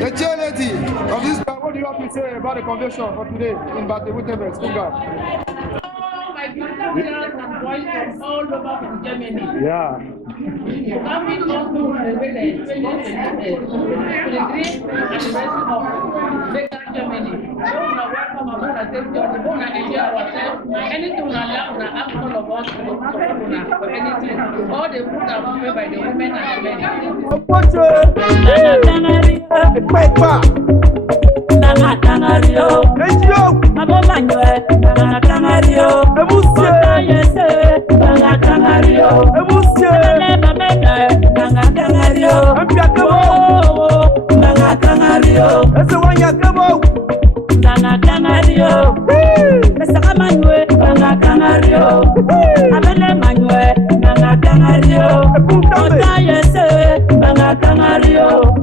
The chair lady of this guy, what do you have to say about the convention for today in Baden-Württemberg, Stuttgart? My beautiful girls and boys from all over from Germany. Yeah. Coming also to celebrate the 23rd anniversary of MECA Germany. So we are welcome and we want to take joy. We want to enjoy ourselves. Anything we learn, we ask all of us to support for anything. All the food are prepared by the women and the men.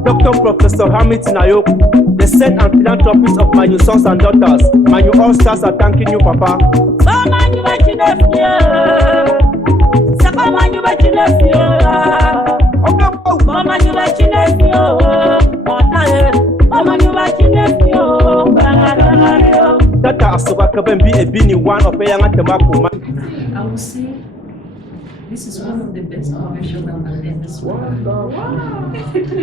Dr. Professor Hamilton Ayok, the son and philanthropist of Manyu sons and daughters. Manyu all stars are thanking you, Papa. Tata Asuba Kabembi Ebini, one of Eyanga Temaku. I would say this is one of the best conventions I've attended this one.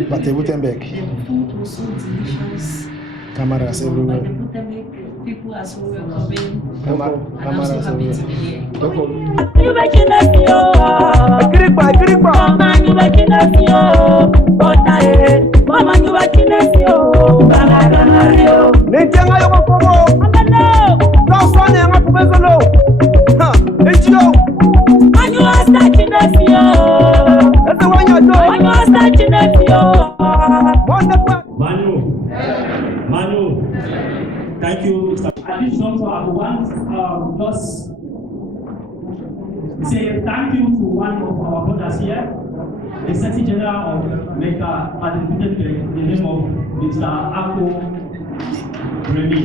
Baden-Württemberg. The food was so delicious. Cameras everywhere. Baden-Württemberg people are so welcoming. And I'm so Cameras happy to be everywhere. Manyu, thank you, Mr. At this juncture, I want just say thank you to one of our brothers here, the Secretary General of MECA Baden-Württemberg, the name of Mr. Ako Remy.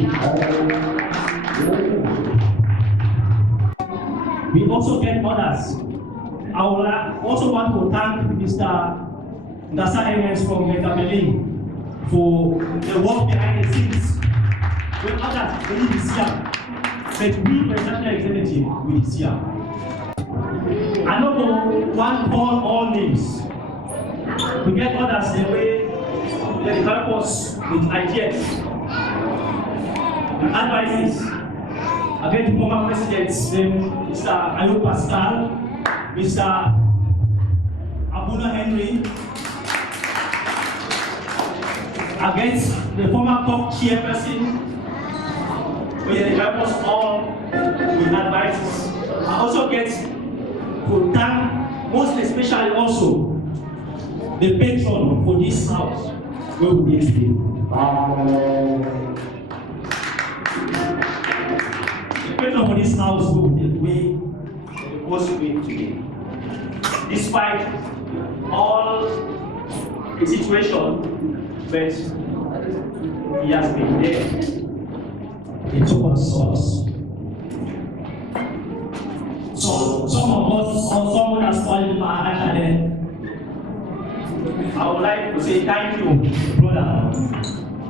We also get others. I would also want to thank Mr. Nasa Emes from MECA Berlin for the work behind the scenes. When others believe is here, but we, the national executive, we is here. I don't know one call all names. To get others the way they help us with ideas and advices. Again, the former presidents, Mr. Ayub Pascal, Mr. Abuna Henry, against the former top chairperson, where they help us all with advices. I also get to thank most especially also the patron for this house where we are today. The patron for this house where we was with today. Despite all the situation, but he has been there. He took us source. So some of us, or someone has called my academy. I would like to say thank you, brother,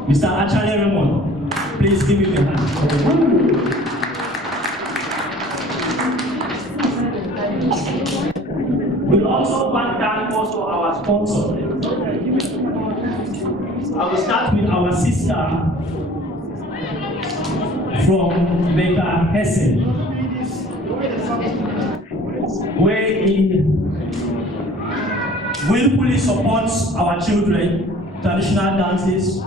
Mr. Achale Raymond. Please give him a hand. We also want to thank also our sponsor. I will start with our sister from MECA Hessen, where he willfully supports our children, traditional dances,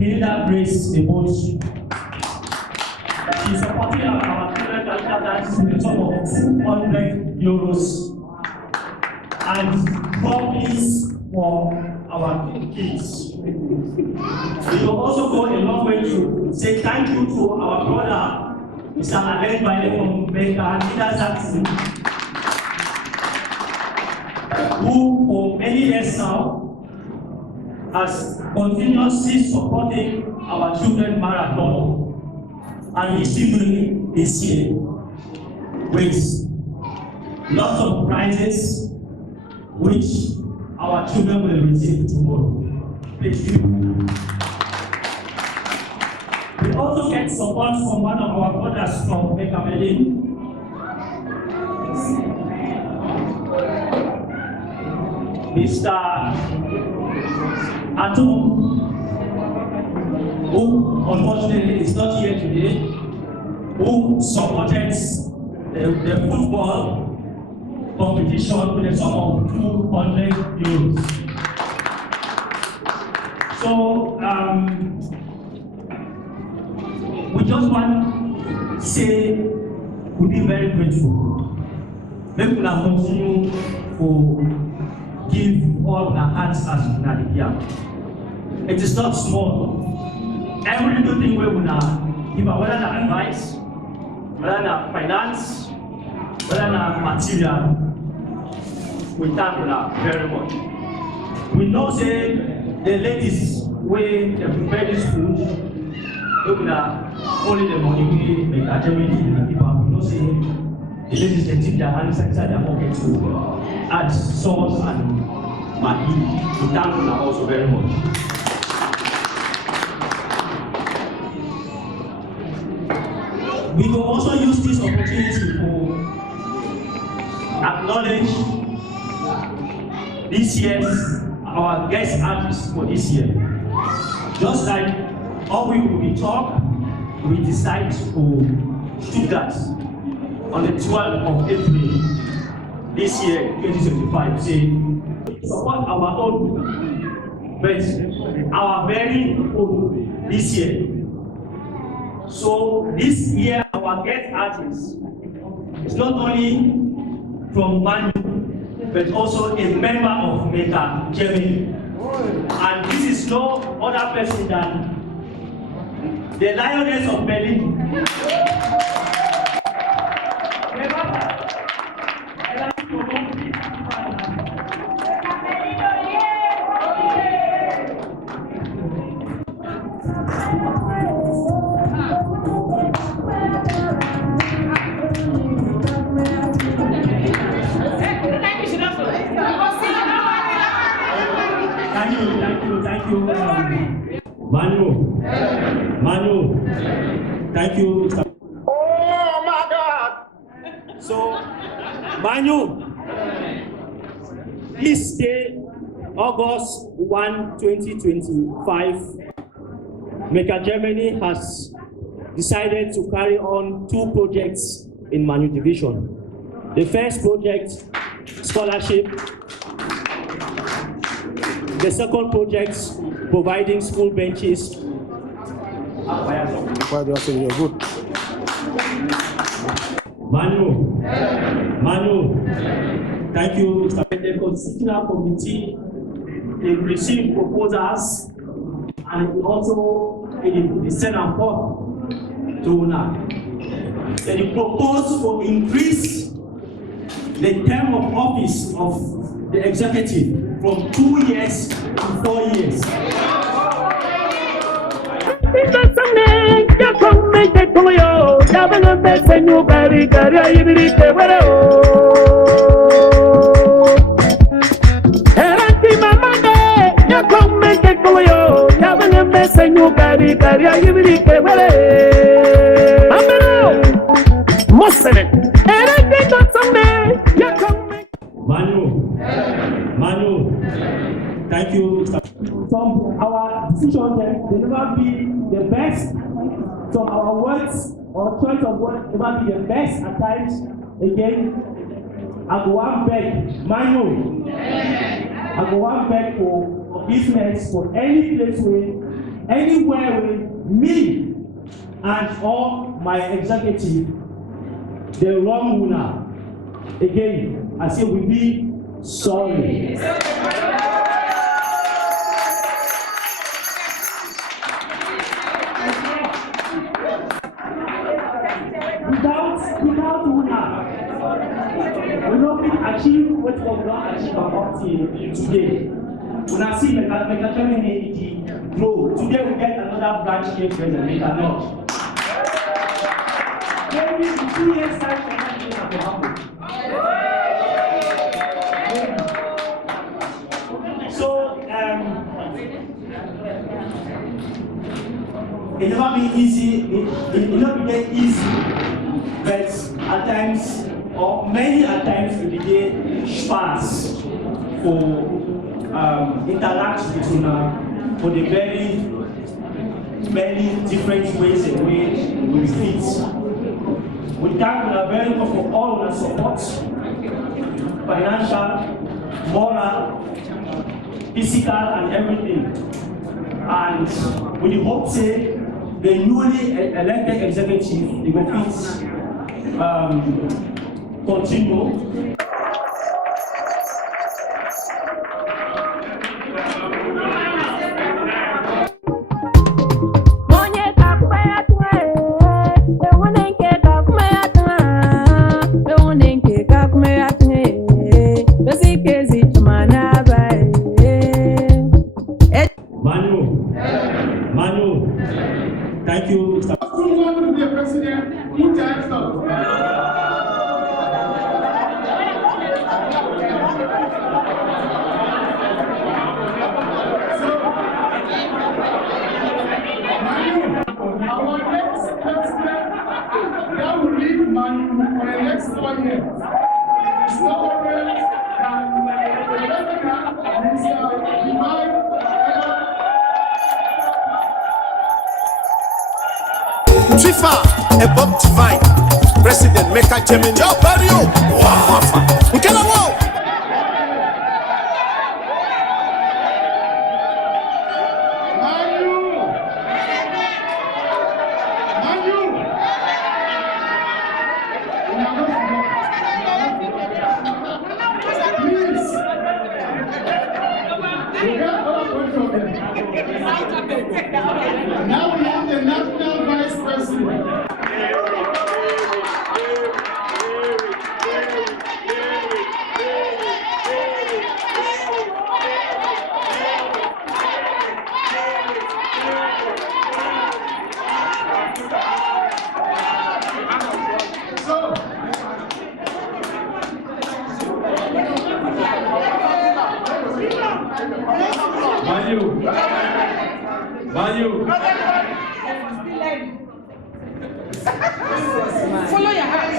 Hilda Grace Eboch. She's supporting our children traditional dances with a sum of €200 and promise for our kids. We will also go a long way to say thank you to our brother, Mr. Abed Baile from MECA Germany, who for many years now has continuously supporting our children marathon, and he's still doing it this year with lots of prizes which our children will receive tomorrow. Please do. We also get support from one of our brothers from MECA Germany. Mr. Atom, who unfortunately is not here today, who supported the football competition with a sum of 200 euros. So we just want to say we'll be very grateful. Maybe we'll continue to give all the hearts as we are here. It is not small. Every little thing we will give, whether the advice, whether the finance, whether the material, we thank you very much. We know say the ladies when they prepare this food, look only the money we make a Germany in the people. We know say the ladies they tip their hands inside their pocket to add sauce and maggi. We thank you also very much. We will also use this opportunity to acknowledge this year's our guest artists for this year. Just like all we will be talk, we decide to do that on the 12th of April this year, 2025. Say support our own, but our very own this year. So this year, our guest artist is not only from Manyu, but also a member of MECA Germany. And this is no other person than the Lioness of Berlin. Thank you, Manyu. Thank you, Mr. Oh my God! So, Manyu, this day, August 1, 2025, MECA Germany has decided to carry on two projects in Manyu division. The first project, scholarship. The second project, providing school benches. Good. Manu, thank you, Mr. The Constitutional Committee, they received proposals and also in the Senate court to now. They propose to increase the term of office of the executive from 2 years to 4 years. Manu, thank you. Some our decision they never be the best. Some our words or choice of words never be the best at times. Again, I go one beg, Manu. I go one beg for business for any place with, anywhere with me and all my executive, the wrong winner. Again, I say we be sorry. Without winner, we don't achieve what we don't achieve up till today. When I see MECA Germany grow, today we get another branch here in MECA North. Maybe in 2 years' time, something will happen. it never been easy, it not get easy, but at times, or many at times, it became sparse for interact with una for the many different ways in which we fit. We thank una very much for all our support, financial, moral, physical, and everything. And with the hope say the newly elected executive, they will fit continue. Manyu, thank you, Mr. Who wants to be a president? Who times up? Our next president that will lead Manyu for the next 4 years is no other than the president, Mr. Divine. FIFA et Bob Divine, President MECA Germany. Ciao, Mario! Wow! Quel amour! Now we have the national vice president. Manyu. Follow your heart.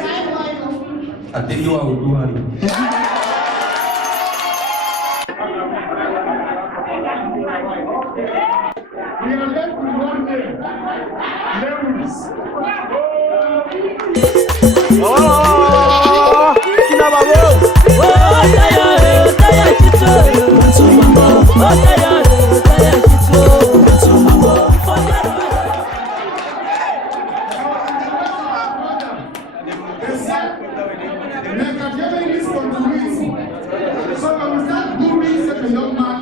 I tell you I will do it. We are left with one name. Lewis. Oh, Kinababo. MECA Germany is continuity. So when we start moving such a young man,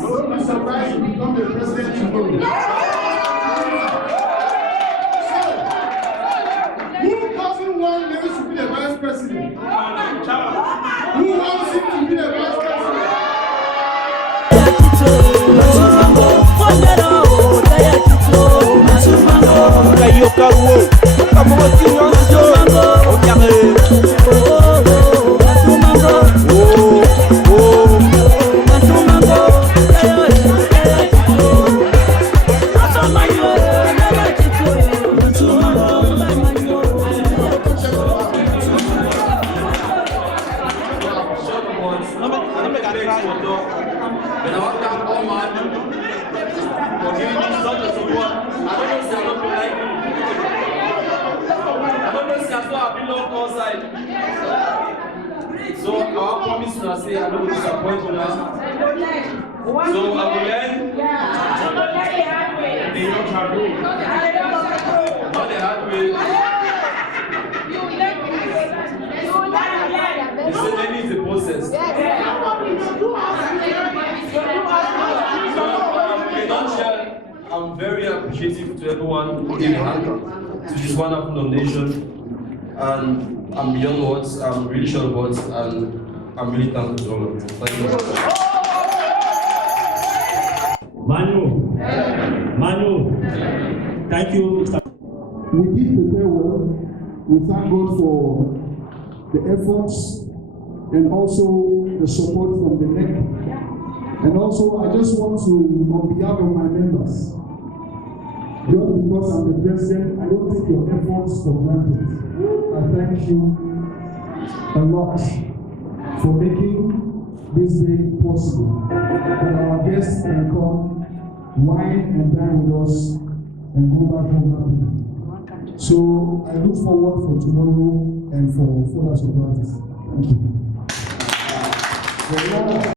don't be surprised to become the president tomorrow. So, who doesn't want Lewis to be the vice president? Who wants him to be the vice president? So our promise to say I don't disappoint you now. So I will learn the hard way. Not the hard way. The learning is the process. I'm very appreciative to everyone who gave a hand to this wonderful nomination, and I'm beyond words. I'm really short of words, and I'm really thankful to all of you. Thank you. Manyu, thank you, Mr. We did prepare well. We thank God for the efforts and also the support from the MECA. And also, I just want to, on behalf of my members, Just because I'm the president, I don't take your efforts for granted. I thank you a lot for making this day possible. That our guests can come, wine and dine with us, and go back home happy. So I look forward for tomorrow and for further surprises. Thank you.